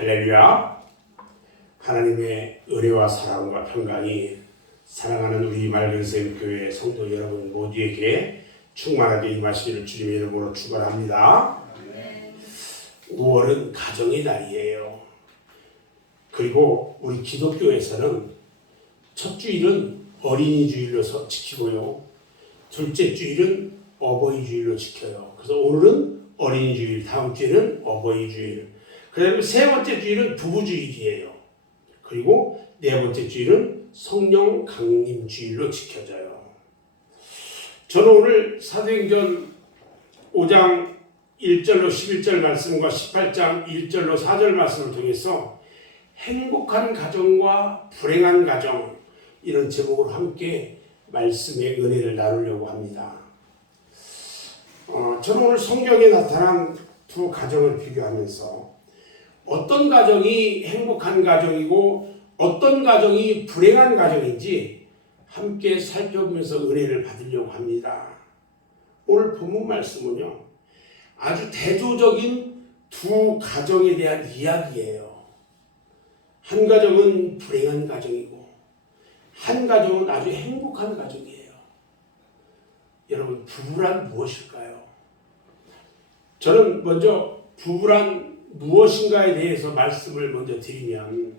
할렐루야. 하나님의 은혜와 사랑과 평강이 사랑하는 우리 맑은샘교회 성도 여러분 모두에게 충만하게 임하시기를 주님의 이름으로 축원합니다. 5월은 가정의 달이에요. 그리고 우리 기독교에서는 첫 주일은 어린이 주일로 지키고요. 둘째 주일은 어버이 주일로 지켜요. 그래서 오늘은 어린이 주일, 다음 주에는 어버이 주일. 그다음에 세 번째 주일은 부부 주일이에요. 그리고 네 번째 주일은 성령 강림 주일로 지켜져요. 저는 오늘 사도행전 5장 1절로 11절 말씀과 18장 1절로 4절 말씀을 통해서 행복한 가정과 불행한 가정, 이런 제목으로 함께 말씀의 은혜를 나누려고 합니다. 저는 오늘 성경에 나타난 두 가정을 비교하면서 어떤 가정이 행복한 가정이고 어떤 가정이 불행한 가정인지 함께 살펴보면서 은혜를 받으려고 합니다. 오늘 본문 말씀은요, 아주 대조적인 두 가정에 대한 이야기예요. 한 가정은 불행한 가정이고 한 가정은 아주 행복한 가정이에요. 여러분, 부부란 무엇일까요? 저는 먼저 부부란 무엇인가에 대해서 말씀을 먼저 드리면,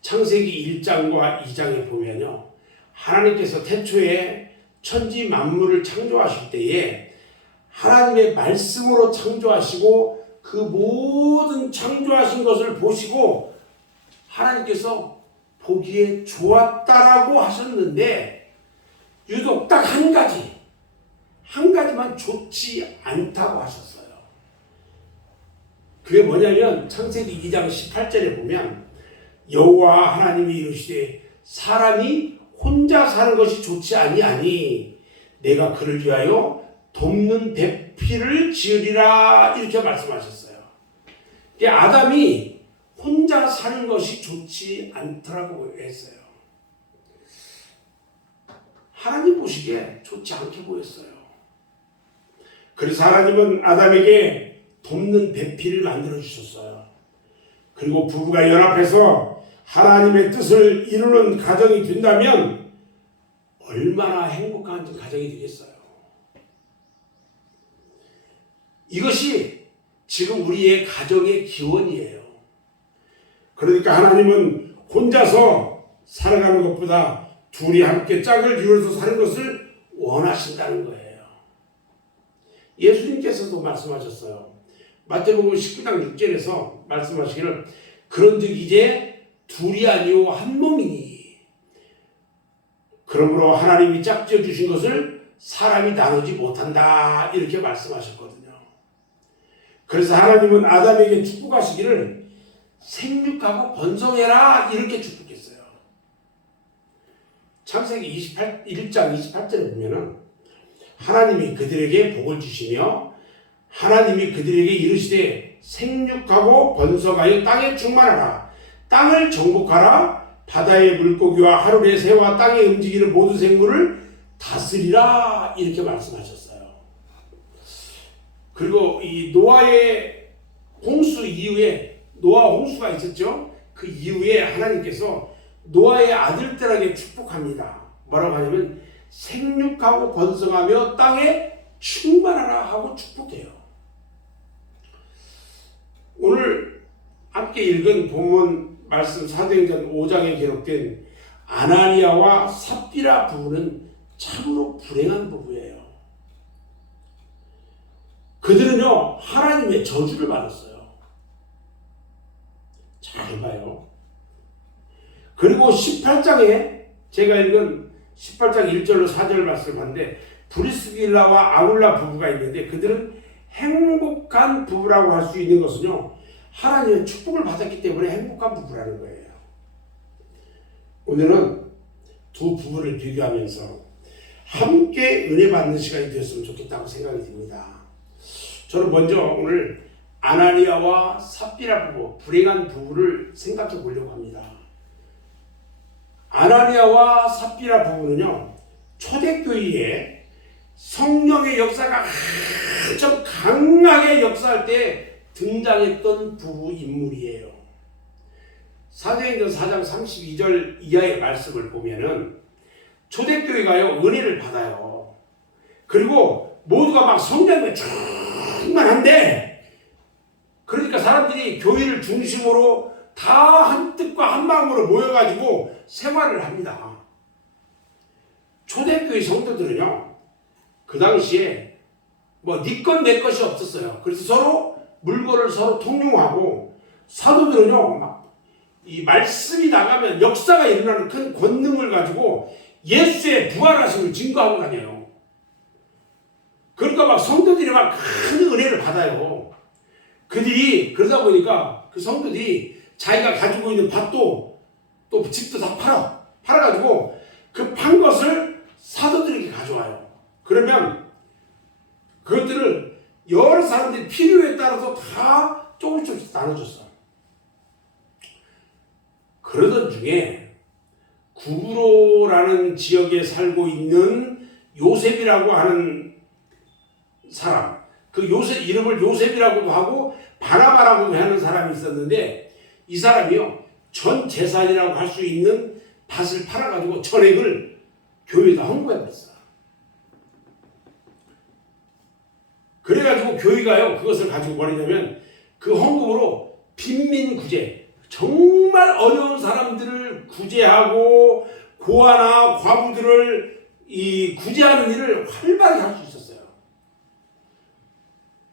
창세기 1장과 2장에 보면요, 하나님께서 태초에 천지 만물을 창조하실 때에 하나님의 말씀으로 창조하시고 그 모든 창조하신 것을 보시고 하나님께서 보기에 좋았다라고 하셨는데, 유독 딱 한 가지만 좋지 않다고 하셨어요. 그게 뭐냐면 창세기 2장 18절에 보면 여호와 하나님이 이르시되 사람이 혼자 사는 것이 좋지 아니하니 내가 그를 위하여 돕는 배필을 지으리라, 이렇게 말씀하셨어요. 아담이 혼자 사는 것이 좋지 않더라고 했어요. 하나님 보시기에 좋지 않게 보였어요. 그래서 하나님은 아담에게 돕는 배필을 만들어 주셨어요. 그리고 부부가 연합해서 하나님의 뜻을 이루는 가정이 된다면 얼마나 행복한 가정이 되겠어요. 이것이 지금 우리의 가정의 기원이에요. 그러니까 하나님은 혼자서 살아가는 것보다 둘이 함께 짝을 이루어서 사는 것을 원하신다는 거예요. 예수님께서도 말씀하셨어요. 마태복음 19장 6절에서 말씀하시기를 그런즉 이제 둘이 아니오 한 몸이니, 그러므로 하나님이 짝지어 주신 것을 사람이 나누지 못한다, 이렇게 말씀하셨거든요. 그래서 하나님은 아담에게 축복하시기를 생육하고 번성해라, 이렇게 축복했어요. 창세기 1장 28절에 보면은 하나님이 그들에게 복을 주시며 하나님이 그들에게 이르시되 생육하고 번성하여 땅에 충만하라, 땅을 정복하라, 바다의 물고기와 하늘의 새와 땅에 움직이는 모든 생물을 다스리라, 이렇게 말씀하셨어요. 그리고 이 노아의 홍수 이후에, 노아 홍수가 있었죠. 그 이후에 하나님께서 노아의 아들들에게 축복합니다. 뭐라고 하냐면 생육하고 번성하며 땅에 충만하라 하고 축복해요. 오늘 함께 읽은 본문 말씀 사도행전 5장에 기록된 아나니아와 삽비라 부부는 참으로 불행한 부부예요. 그들은요, 하나님의 저주를 받았어요. 잘 봐요. 그리고 18장에 제가 읽은 18장 1절로 4절 말씀을 봤는데 브리스길라와 아굴라 부부가 있는데 그들은 행복한 부부라고 할 수 있는 것은요, 하나님의 축복을 받았기 때문에 행복한 부부라는 거예요. 오늘은 두 부부를 비교하면서 함께 은혜 받는 시간이 되었으면 좋겠다고 생각이 듭니다. 저는 먼저 오늘 아나니아와 삽비라 부부, 불행한 부부를 생각해 보려고 합니다. 아나니아와 삽비라 부부는요, 초대교회에 성령의 역사가 아주 강하게 역사할 때 등장했던 부부 인물이에요. 사도행전 4장 32절 이하의 말씀을 보면은 초대교회가요 은혜를 받아요. 그리고 모두가 막 성장이 충만한데, 그러니까 사람들이 교회를 중심으로 다 한 뜻과 한 마음으로 모여가지고 생활을 합니다. 초대교회 성도들은요 그 당시에 뭐 네 것 내 것이 없었어요. 그래서 서로 물건을 서로 통용하고, 사도들은요 막 이 말씀이 나가면 역사가 일어나는 큰 권능을 가지고 예수의 부활하심을 증거하고 다녀요. 그러니까 막 성도들이 막 큰 은혜를 받아요. 그들이 그러다 보니까 그 성도들이 자기가 가지고 있는 밭도 또 집도 다 팔아가지고 그 판 것을 사도들에게 가져와요. 그러면 그것들을 여러 사람들이 필요에 따라서 다 조금씩 나눠줬어. 그러던 중에 구브로라는 지역에 살고 있는 요셉이라고 하는 사람, 그 요셉 이름을 요셉이라고도 하고 바나바라고 하는 사람이 있었는데, 이 사람이요 전 재산이라고 할 수 있는 밭을 팔아가지고 전액을 교회에다 헌금해버렸어. 그래가지고 교회가요 그것을 가지고 버리냐면 그 헌금으로 빈민구제, 정말 어려운 사람들을 구제하고 고아나 과부들을 이 구제하는 일을 활발히 할 수 있었어요.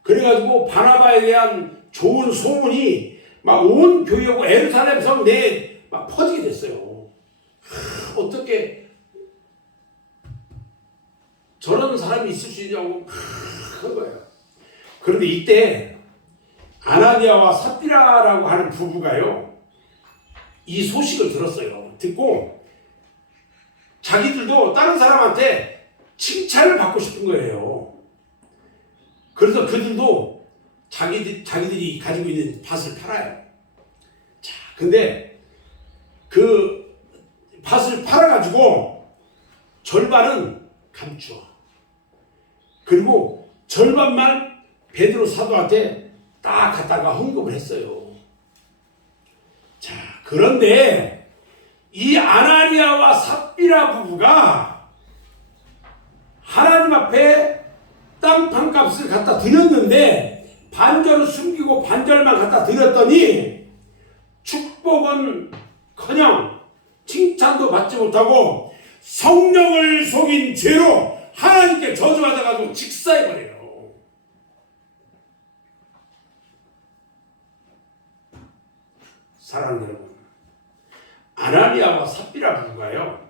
그래가지고 바나바에 대한 좋은 소문이 막 온 교회하고 예루살렘 성 내에 막 퍼지게 됐어요. 어떻게 저런 사람이 있을 수 있냐고 한 거예요. 그런데 이때 아나니아와 삽비라라고 하는 부부가요 이 소식을 들었어요. 듣고 자기들도 다른 사람한테 칭찬을 받고 싶은 거예요. 그래서 그들도 자기들이 가지고 있는 밭을 팔아요. 자, 근데 그 밭을 팔아가지고 절반은 감추어. 그리고 절반만 베드로 사도한테 딱 갖다가 헌금을 했어요. 자, 그런데 이 아나니아와 삽비라 부부가 하나님 앞에 땅 판값을 갖다 드렸는데 반절을 숨기고 반절만 갖다 드렸더니 축복은커녕 칭찬도 받지 못하고 성령을 속인 죄로 하나님께 저주받아가지고 직사해버려요. 사랑하는 여러분, 아나니아와 삽비라 부부가요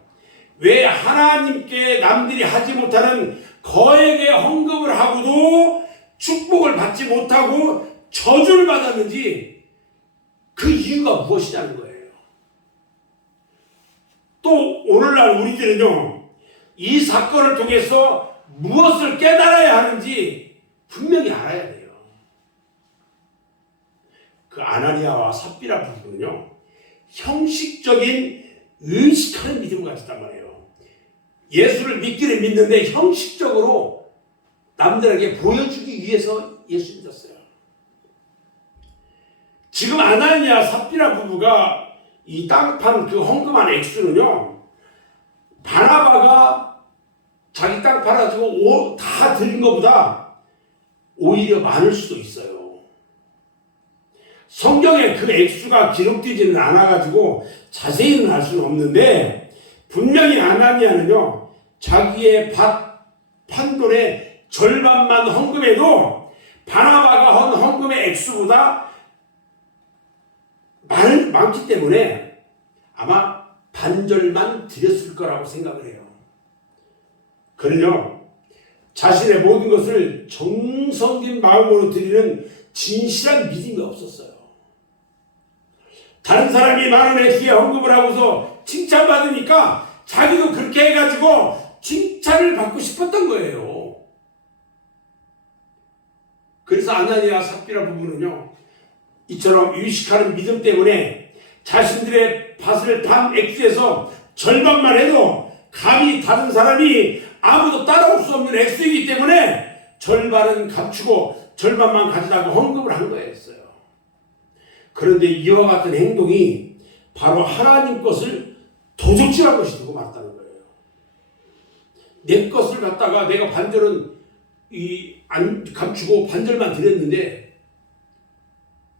왜 하나님께 남들이 하지 못하는 거액의 헌금을 하고도 축복을 받지 못하고 저주를 받았는지 그 이유가 무엇이냐는 거예요. 또 오늘날 우리들은요 이 사건을 통해서 무엇을 깨달아야 하는지 분명히 알아야 돼요. 그 아나니아와 삽비라 부부는요 형식적인 의식하는 믿음을 가졌단 말이에요. 예수를 믿기를 믿는데 형식적으로 남들에게 보여주기 위해서 예수 믿었어요. 지금 아나니아 삽비라 부부가 이 땅판 그 헌금한 액수는요 바나바가 자기 땅 팔아가지고 다 드린 것보다 오히려 많을 수도 있어요. 성경에 그 액수가 기록되지는 않아가지고 자세히는 알 수는 없는데, 분명히 아나니아는요 자기의 밭 판돈의 절반만 헌금해도 바나바가 헌 헌금의 액수보다 많기 때문에 아마 반절만 드렸을 거라고 생각을 해요. 그는요 자신의 모든 것을 정성진 마음으로 드리는 진실한 믿음이 없었어요. 다른 사람이 많은 액수의 헌금을 하고서 칭찬받으니까 자기도 그렇게 해가지고 칭찬을 받고 싶었던 거예요. 그래서 아나니아 삽비라 부부는요 이처럼 의식하는 믿음 때문에 자신들의 밭을 반 액수에서 절반만 해도 감히 다른 사람이 아무도 따라올 수 없는 액수이기 때문에 절반은 감추고 절반만 가져다가 헌금을 한 거였어요. 그런데 이와 같은 행동이 바로 하나님 것을 도둑질한 것이 되고 말았다는 거예요. 내 것을 갖다가 내가 반절은 안 감추고 반절만 드렸는데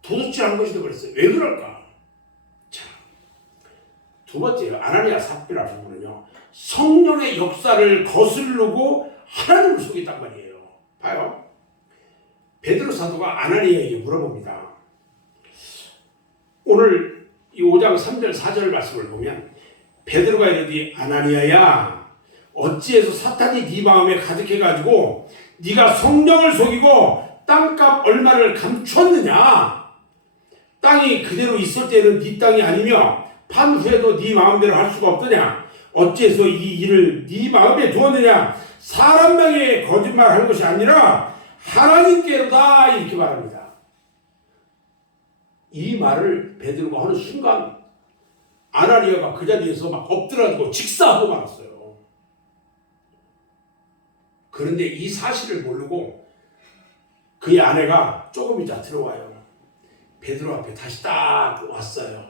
도둑질한 것이 되어버렸어요. 왜 그럴까? 자, 두 번째요. 아나니아 삽비라 부부는요, 성령의 역사를 거스르고 하나님을 속였단 말이에요. 봐요. 베드로 사도가 아나니아에게 물어봅니다. 오늘 이 5장 3절 4절 말씀을 보면 베드로가 이르되 아나니아야 어찌해서 사탄이 네 마음에 가득해가지고 네가 성령을 속이고 땅값 얼마를 감췄느냐. 땅이 그대로 있을 때는 네 땅이 아니며 판 후에도 네 마음대로 할 수가 없더냐. 어찌해서 이 일을 네 마음에 두었느냐. 사람 명에 거짓말한 것이 아니라 하나님께로다. 이렇게 말합니다. 이 말을 베드로가 하는 순간 아나니아가 그 자리에서 막 엎드려가지고 직사하고 말았어요. 그런데 이 사실을 모르고 그의 아내가 조금 있다 들어와요. 베드로 앞에 다시 딱 왔어요.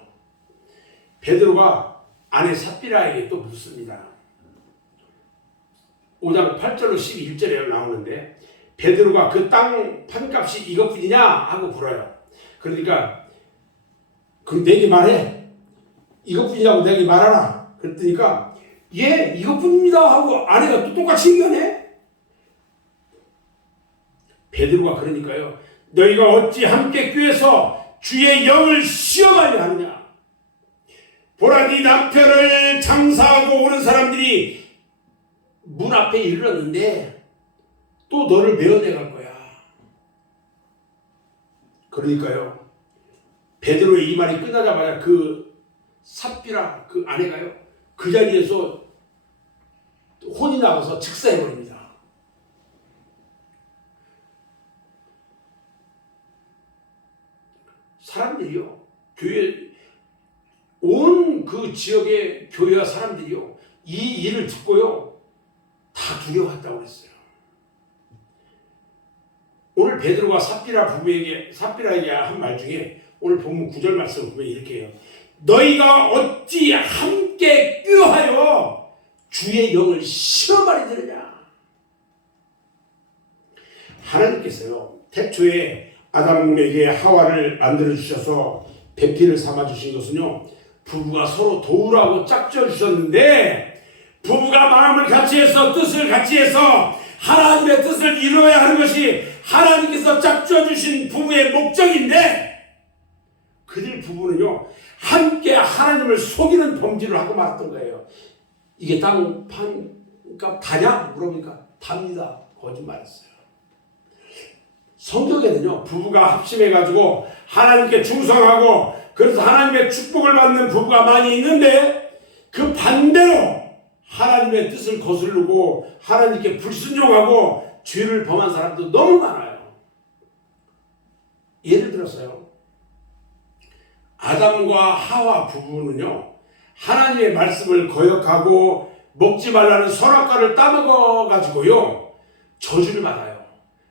베드로가 아내 삽비라에게 또 묻습니다. 5장 8절로 11절에 나오는데 베드로가 그 땅 판값이 이것뿐이냐 하고 물어요. 그러니까 그럼 내게 말해. 이것뿐이라고 내게 말하라. 그랬더니까 예 이것뿐입니다 하고 아내가 또 똑같이 얘기하네. 베드로가 그러니까요. 너희가 어찌 함께 꾀해서 주의 영을 시험하려 하느냐. 보라 네 남편을 장사하고 오는 사람들이 문 앞에 이르렀는데 또 너를 메어내갈 거야. 그러니까요. 베드로의 이 말이 끝나자마자 그 삽비라 그 아내가요. 그 자리에서 혼이 나가서 즉사해버립니다. 사람들이요. 교회 온 그 지역의 교회와 사람들이요. 이 일을 듣고요. 다 두려워했다고 그랬어요. 오늘 베드로가 삽비라에게 한 말 중에 오늘 본문 9절 말씀을 보면 이렇게 해요. 너희가 어찌 함께 꾀하여 주의 영을 시험하려 드느냐. 하나님께서요. 태초에 아담에게 하와를 만들어 주셔서 배필을 삼아 주신 것은요. 부부가 서로 도우라고 짝져 주셨는데 부부가 마음을 같이해서 뜻을 같이해서 하나님의 뜻을 이루어야 하는 것이 하나님께서 짝져 주신 부부의 목적인데 그들 부부는요 함께 하나님을 속이는 범죄를 하고 말았던 거예요. 이게 땅 판값 다냐? 물어보니까 답니다. 거짓말했어요. 성경에는요 부부가 합심해가지고 하나님께 충성하고 그래서 하나님의 축복을 받는 부부가 많이 있는데 그 반대로 하나님의 뜻을 거스르고 하나님께 불순종하고 죄를 범한 사람도 너무 많아요. 예를 들어서요. 아담과 하와 부부는요. 하나님의 말씀을 거역하고 먹지 말라는 선악과를 따먹어가지고요. 저주를 받아요.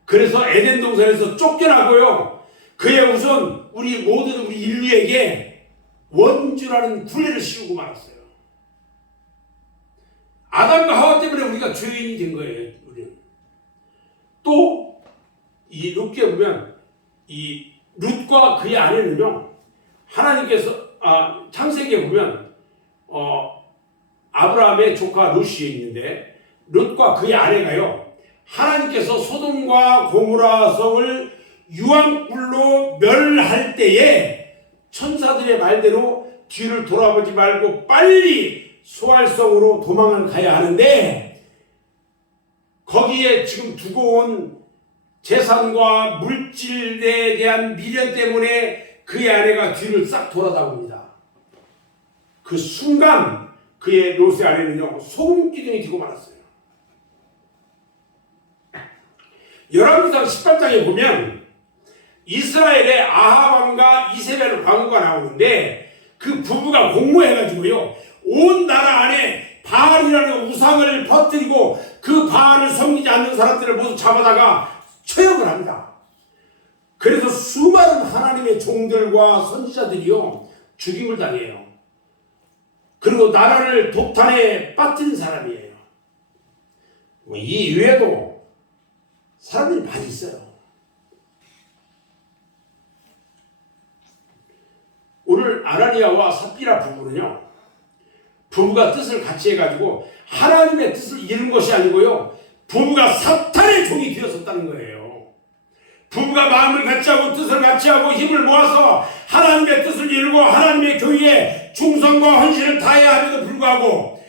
그래서 에덴 동산에서 쫓겨나고요. 그의 우선 우리 모든 우리 인류에게 원주라는 굴레를 씌우고 말았어요. 아담과 하와 때문에 우리가 죄인이 된 거예요. 우리는. 또 이 룻기에 보면 이 룻과 그의 아내는요. 하나님께서 창세기에 보면 아브라함의 조카 룻이 있는데 룻과 그의 아내가요. 하나님께서 소돔과 고모라 성을 유황불로 멸할 때에 천사들의 말대로 뒤를 돌아보지 말고 빨리 소알성으로 도망을 가야 하는데 거기에 지금 두고 온 재산과 물질에 대한 미련 때문에 그의 아내가 뒤를 싹 돌아다봅니다. 그 순간 그의 롯의 아내는요 소금 기둥이 되고 말았어요. 열왕기상 18장에 보면 이스라엘의 아합 왕과 이세벨 왕후가 나오는데 그 부부가 공모해가지고요 온 나라 안에 바알이라는 우상을 퍼뜨리고 그 바알을 섬기지 않는 사람들을 모두 잡아다가 처형을 합니다. 그래서 수많은 하나님의 종들과 선지자들이요 죽임을 당해요. 그리고 나라를 독탄에 빠뜨린 사람이에요. 이 외에도 사람들이 많이 있어요. 오늘 아나니아와 삽비라 부부는요, 부부가 뜻을 같이 해가지고 하나님의 뜻을 이룬 것이 아니고요, 부부가 사탄의 종이 되었었다는 거예요. 부부가 마음을 같이 하고 뜻을 같이 하고 힘을 모아서 하나님의 뜻을 이루고 하나님의 교회에 충성과 헌신을 다해야 함에도 불구하고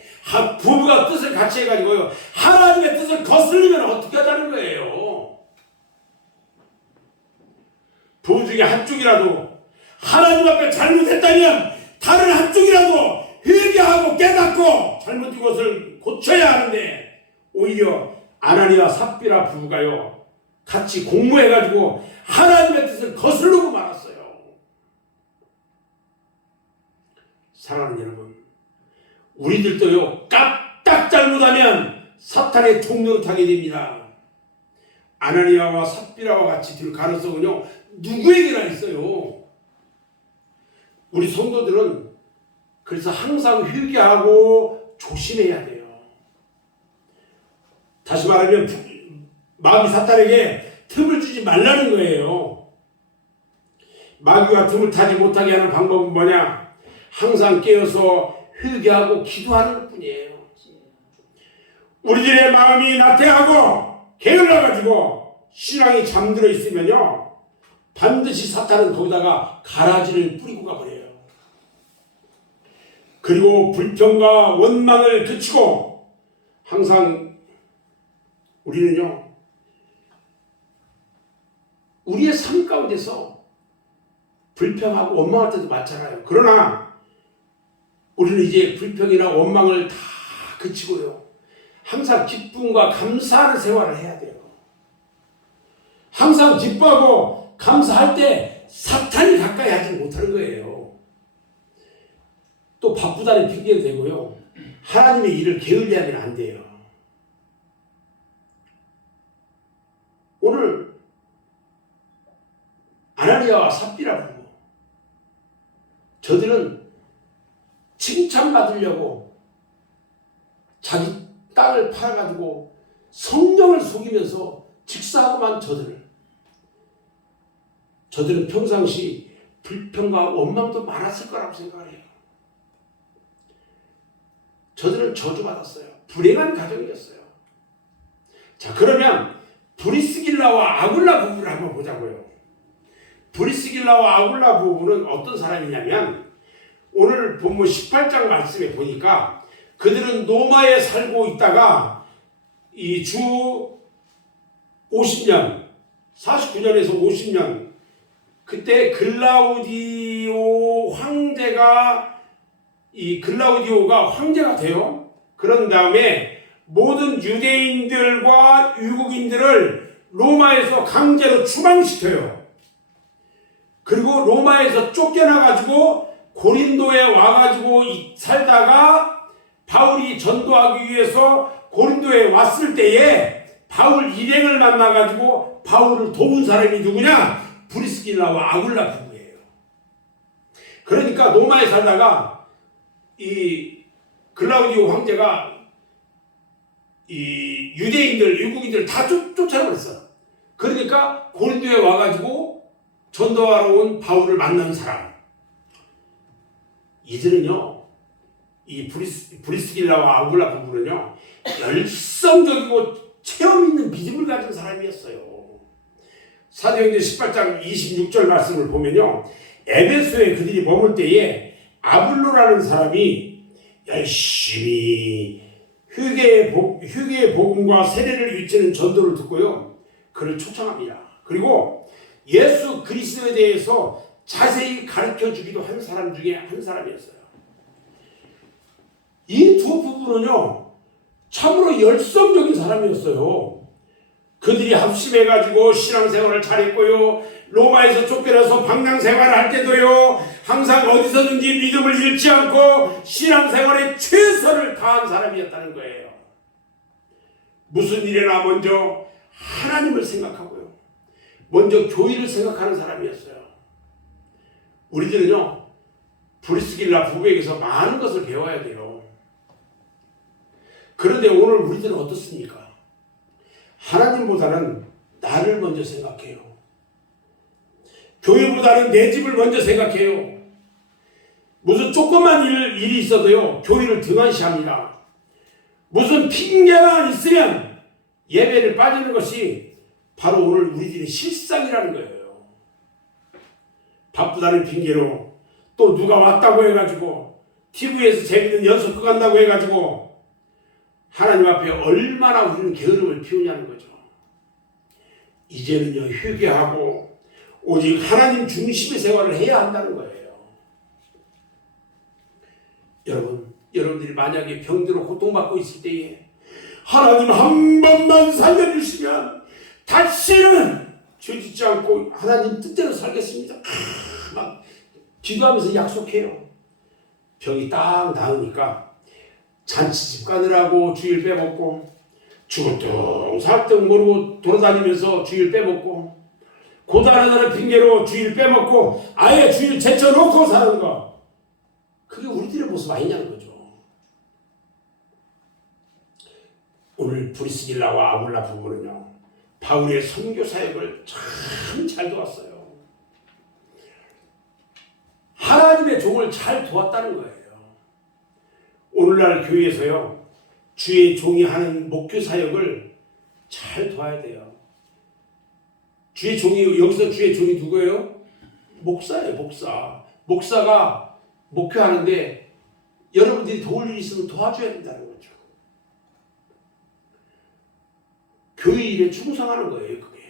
부부가 뜻을 같이 해가지고요, 하나님의 뜻을 거슬리면 어떻게 하자는 거예요. 부부 중에 한쪽이라도 하나님 앞에 잘못했다면 다른 한쪽이라도 회개하고 깨닫고 잘못된 것을 고쳐야 하는데, 오히려 아나니아 삽비라 부부가요, 같이 공모해가지고 하나님의 뜻을 거스르고 말았어요. 사랑하는 여러분, 우리들도요, 까딱 잘못하면 사탄의 종로를 타게 됩니다. 아나니아와 삽비라와 같이 될 가능성은요, 누구에게나 있어요. 우리 성도들은 그래서 항상 회개하고 조심해야 돼요. 다시 말하면 마귀 사탄에게 틈을 주지 말라는 거예요. 마귀가 틈을 타지 못하게 하는 방법은 뭐냐? 항상 깨어서 회개하고 기도하는 것뿐이에요. 우리들의 마음이 나태하고 게을러가지고 신앙이 잠들어 있으면요, 반드시 사탄은 거기다가 가라지를 뿌리고 가버려요. 그리고 불평과 원망을 그치고 항상 우리는요, 우리의 삶 가운데서 불평하고 원망할 때도 많잖아요. 그러나 우리는 이제 불평이나 원망을 다 그치고요, 항상 기쁨과 감사하는 생활을 해야 돼요. 항상 기뻐하고 감사할 때 사탄이 가까이 하지 못하는 거예요. 또 바쁘다는 핑계도 되고요, 하나님의 일을 게을리하면 안 돼요. 오늘 아나니아와 삽비라 부부, 저들은 칭찬받으려고 자기 땅을 팔아가지고 성령을 속이면서 직사하고만 저들은 평상시 불평과 원망도 많았을 거라고 생각을 해요. 저들은 저주받았어요. 불행한 가정이었어요. 자, 그러면 브리스길라와 아굴라 부부를 한번 보자고요. 브리스길라와 아굴라 부부는 어떤 사람이냐면, 오늘 본문 18장 말씀에 보니까 그들은 로마에 살고 있다가 이 주 50년, 49년에서 50년, 그때 글라우디오 황제가, 이 글라우디오가 황제가 돼요. 그런 다음에 모든 유대인들과 유국인들을 로마에서 강제로 추방시켜요. 그리고 로마에서 쫓겨나가지고 고린도에 와가지고 살다가 바울이 전도하기 위해서 고린도에 왔을 때에 바울 일행을 만나가지고 바울을 도운 사람이 누구냐? 브리스길라와 아굴라 부부예요. 그러니까 로마에 살다가 이 글라우디오 황제가 이 유대인들, 유국인들 다 쫓아버렸어. 그러니까 고린도에 와가지고 전도하러 온 바울을 만난 사람. 이들은요, 이 브리스길라와 아굴라 부부는요, 열성적이고 체험 있는 믿음을 가진 사람이었어요. 사도행전 18장 26절 말씀을 보면요, 에베소에 그들이 머물 때에 아블로라는 사람이 열심히 휴게의 복음과 세례를 일치는 전도를 듣고요, 그를 초청합니다. 그리고 예수 그리스도에 대해서 자세히 가르쳐 주기도 한 사람 중에 한 사람이었어요. 이 두 부부는요, 참으로 열성적인 사람이었어요. 그들이 합심해가지고 신앙생활을 잘했고요, 로마에서 쫓겨나서 방랑생활을 할 때도요, 항상 어디서든지 믿음을 잃지 않고 신앙생활에 최선을 다한 사람이었다는 거예요. 무슨 일이나 먼저 하나님을 생각하고요, 먼저 교회를 생각하는 사람이었어요. 우리들은요, 브리스길라 부부에게서 많은 것을 배워야 돼요. 그런데 오늘 우리들은 어떻습니까? 하나님보다는 나를 먼저 생각해요. 교회보다는 내 집을 먼저 생각해요. 무슨 조그만 일이 있어도요, 교회를 등한시합니다. 무슨 핑계만 있으면 예배를 빠지는 것이 바로 오늘 우리들의 실상이라는 거예요. 바쁘다는 핑계로 또 누가 왔다고 해가지고 TV에서 재밌는 연속극 한다고 해가지고 하나님 앞에 얼마나 우리는 게으름을 피우냐는 거죠. 이제는요, 회개하고 오직 하나님 중심의 생활을 해야 한다는 거예요. 여러분들이 만약에 병들어 고통받고 있을 때에 하나님 한 번만 살려주시면 다시는 죄짓지 않고 하나님 뜻대로 살겠습니다. 막 기도하면서 약속해요. 병이 딱 나으니까 잔치집 가느라고 주일 빼먹고 죽을뚱살뚱 모르고 돌아다니면서 주일 빼먹고 고단하다는 핑계로 주일 빼먹고 아예 주일 제쳐놓고 사는 거, 그게 우리들의 모습 아니냐는 거죠. 오늘 브리스길라와 아굴라 부부는요, 바울의 선교 사역을 참 잘 도왔어요. 하나님의 종을 잘 도왔다는 거예요. 오늘날 교회에서요, 주의 종이 하는 목교 사역을 잘 도와야 돼요. 주의 종이, 여기서 주의 종이 누구예요? 목사예요, 목사. 목사가 목회하는데 여러분들이 도울 일이 있으면 도와줘야 된다는 거죠. 교회 일에 충성하는 거예요, 그게.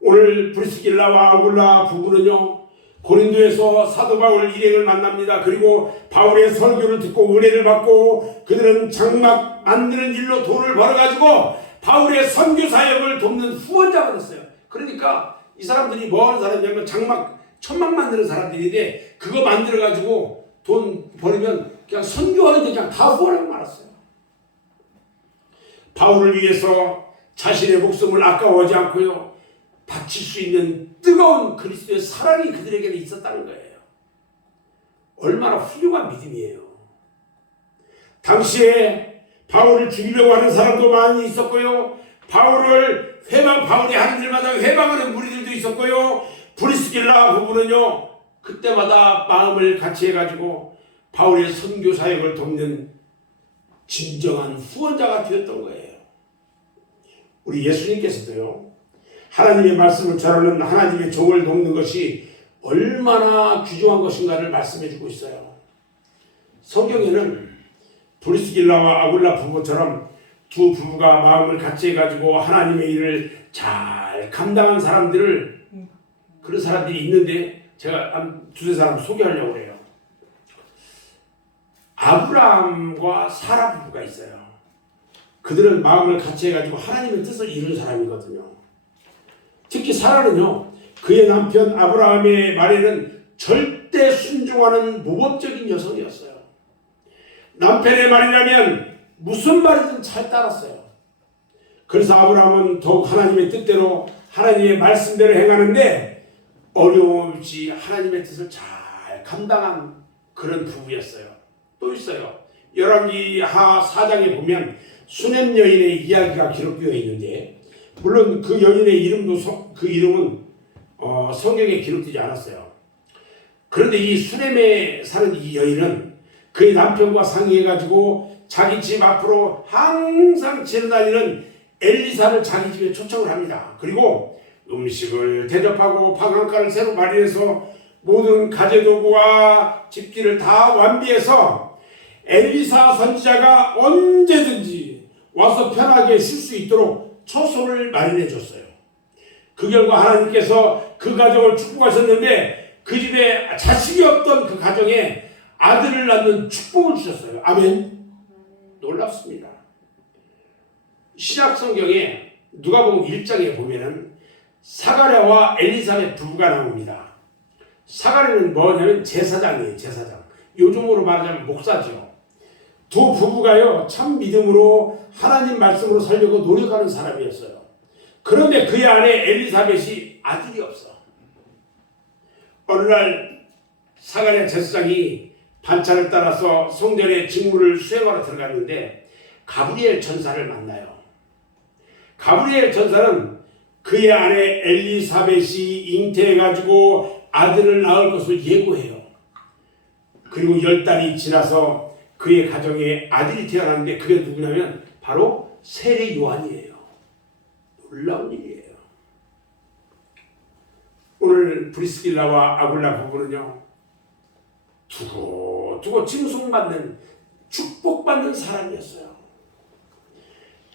오늘 브리스길라와 아굴라 부부는요, 고린도에서 사도 바울 일행을 만납니다. 그리고 바울의 설교를 듣고 은혜를 받고 그들은 장막 만드는 일로 돈을 벌어가지고 바울의 선교 사역을 돕는 후원자가 됐어요. 그러니까 이 사람들이 뭐 하는 사람이냐면 천막 만드는 사람들인데 그거 만들어가지고 돈 벌으면 그냥 선교하는데 그냥 다 후원하고 말았어요. 바울을 위해서 자신의 목숨을 아까워하지 않고요, 바칠 수 있는 뜨거운 그리스도의 사랑이 그들에게는 있었다는 거예요. 얼마나 훌륭한 믿음이에요. 당시에 바울을 죽이려고 하는 사람도 많이 있었고요, 바울이 하는 일마다 회방하는 무리들도 있었고요, 브리스길라 부부는요, 그때마다 마음을 같이 해가지고 바울의 선교 사역을 돕는 진정한 후원자가 되었던 거예요. 우리 예수님께서도요, 하나님의 말씀을 전하는 하나님의 종을 돕는 것이 얼마나 귀중한 것인가를 말씀해주고 있어요. 성경에는 브리스길라와 아굴라 부부처럼 두 부부가 마음을 같이 해가지고 하나님의 일을 잘 감당한 사람들을, 그런 사람들이 있는데 제가 한 두세 사람 소개하려고 해요. 아브라함과 사라 부부가 있어요. 그들은 마음을 같이 해가지고 하나님의 뜻을 이룬 사람이거든요. 특히 사라는요, 그의 남편 아브라함의 말에는 절대 순종하는 모범적인 여성이었어요. 남편의 말이라면 무슨 말이든 잘 따랐어요. 그래서 아브라함은 더욱 하나님의 뜻대로 하나님의 말씀대로 행하는데 어려움 없이 하나님의 뜻을 잘 감당한 그런 부부였어요. 또 있어요. 열왕기 하 4장에 보면 수넴 여인의 이야기가 기록되어 있는데, 물론 그 여인의 이름도 그 이름은 성경에 기록되지 않았어요. 그런데 이 수넴에 사는 이 여인은 그의 남편과 상의해가지고 자기 집 앞으로 항상 지나다니는 엘리사를 자기 집에 초청을 합니다. 그리고 음식을 대접하고 방앗간을 새로 마련해서 모든 가재도구와 집기를 다 완비해서 엘리사 선지자가 언제든지 와서 편하게 쉴 수 있도록 처소를 마련해 줬어요. 그 결과 하나님께서 그 가정을 축복하셨는데 그 집에 자식이 없던 그 가정에 아들을 낳는 축복을 주셨어요. 아멘. 놀랍습니다. 신약 성경에 누가복음 1장에 보면은 사가랴와 엘리사벳 부부가 나옵니다. 사가랴는 뭐냐면 제사장이에요. 제사장. 요즘으로 말하자면 목사죠. 두 부부가요, 참 믿음으로 하나님 말씀으로 살려고 노력하는 사람이었어요. 그런데 그의 아내 엘리사벳이 아들이 없어. 어느 날 사가랴 제사장이 반차를 따라서 성전의 직무를 수행하러 들어갔는데 가브리엘 천사를 만나요. 가브리엘 천사는 그의 아내 엘리사벳이 잉태해가지고 아들을 낳을 것을 예고해요. 그리고 10달이 지나서 그의 가정에 아들이 태어났는데 그게 누구냐면 바로 세례 요한이에요. 놀라운 일이에요. 오늘 브리스길라와 아굴라 부부는요, 두고두고 칭송받는, 축복받는 사람이었어요.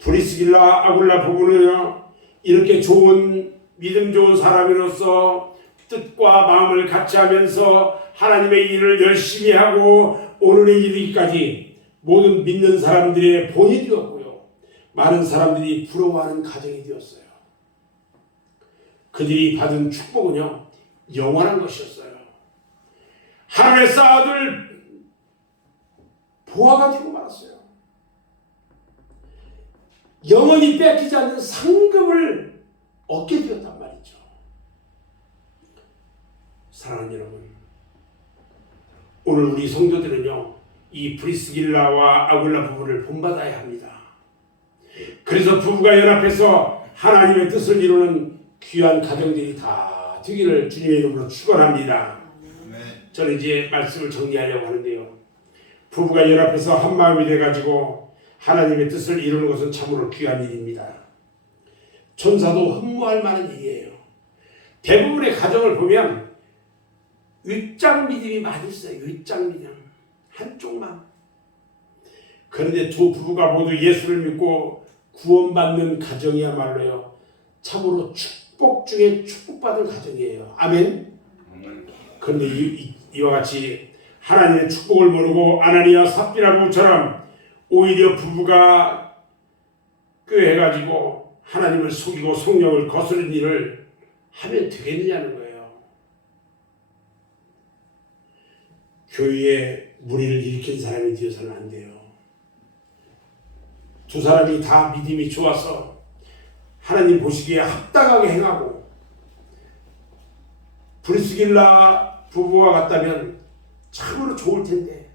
브리스길라 아굴라 부부는요, 이렇게 좋은, 믿음 좋은 사람으로서 뜻과 마음을 같이 하면서 하나님의 일을 열심히 하고 오늘에 이르기까지 모든 믿는 사람들의 본이 되었고요, 많은 사람들이 부러워하는 가정이 되었어요. 그들이 받은 축복은요, 영원한 것이었어요. 하늘에 쌓아둘 보화가 되고 말았어요. 영원히 뺏기지 않는 상급을 얻게 되었단 말이죠. 사랑하는 여러분, 오늘 우리 성도들은요, 이 브리스길라와 아굴라 부부를 본받아야 합니다. 그래서 부부가 연합해서 하나님의 뜻을 이루는 귀한 가정들이 다 되기를 주님의 이름으로 축원합니다. 저는 이제 말씀을 정리하려고 하는데요, 부부가 연합해서 한 마음이 돼가지고 하나님의 뜻을 이루는 것은 참으로 귀한 일입니다. 천사도 흠모할 만한 일이에요. 대부분의 가정을 보면 윗장 믿음이 많이 있어요. 윗장 믿음 한쪽만. 그런데 두 부부가 모두 예수를 믿고 구원받는 가정이야말로요, 참으로 축복 중에 축복받은 가정이에요. 아멘. 그런데 이와 같이 하나님의 축복을 모르고 아나니아 삽비라 부부처럼 오히려 부부가 꾀해가지고 하나님을 속이고 성령을 거스른 일을 하면 되겠느냐는 거예요. 교회에 무리를 일으킨 사람이 되어서는 안 돼요. 두 사람이 다 믿음이 좋아서 하나님 보시기에 합당하게 행하고 브리스길라 부부와 같다면 참으로 좋을 텐데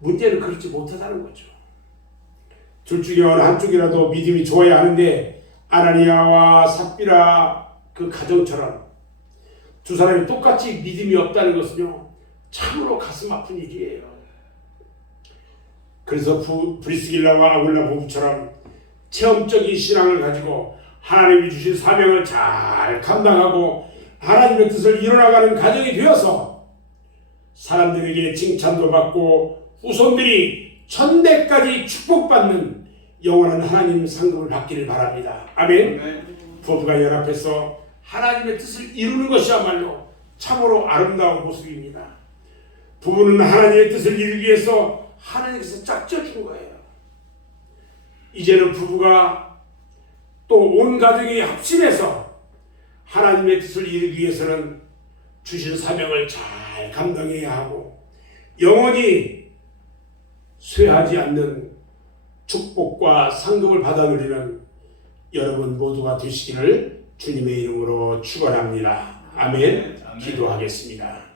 문제는 그렇지 못하다는 거죠. 둘 중에 어느 한쪽이라도 믿음이 좋아야 하는데 아나니아와 삽비라 그 가정처럼 두 사람이 똑같이 믿음이 없다는 것은요, 참으로 가슴 아픈 일이에요. 그래서 브리스길라와 아굴라 부부처럼 체험적인 신앙을 가지고 하나님이 주신 사명을 잘 감당하고 하나님의 뜻을 이뤄나가는 가정이 되어서 사람들에게 칭찬도 받고 후손들이 천대까지 축복받는 영원한 하나님 상급을 받기를 바랍니다. 아멘. 부부가 연합해서 하나님의 뜻을 이루는 것이야말로 참으로 아름다운 모습입니다. 부부는 하나님의 뜻을 이루기 위해서 하나님께서 짝져준 거예요. 이제는 부부가 또 온 가족이 합심해서 하나님의 뜻을 이루기 위해서는 주신 사명을 잘 감당해야 하고 영원히 쇠하지 않는 축복과 상급을 받아 누리는 여러분 모두가 되시기를 주님의 이름으로 축원합니다. 아멘. 기도하겠습니다.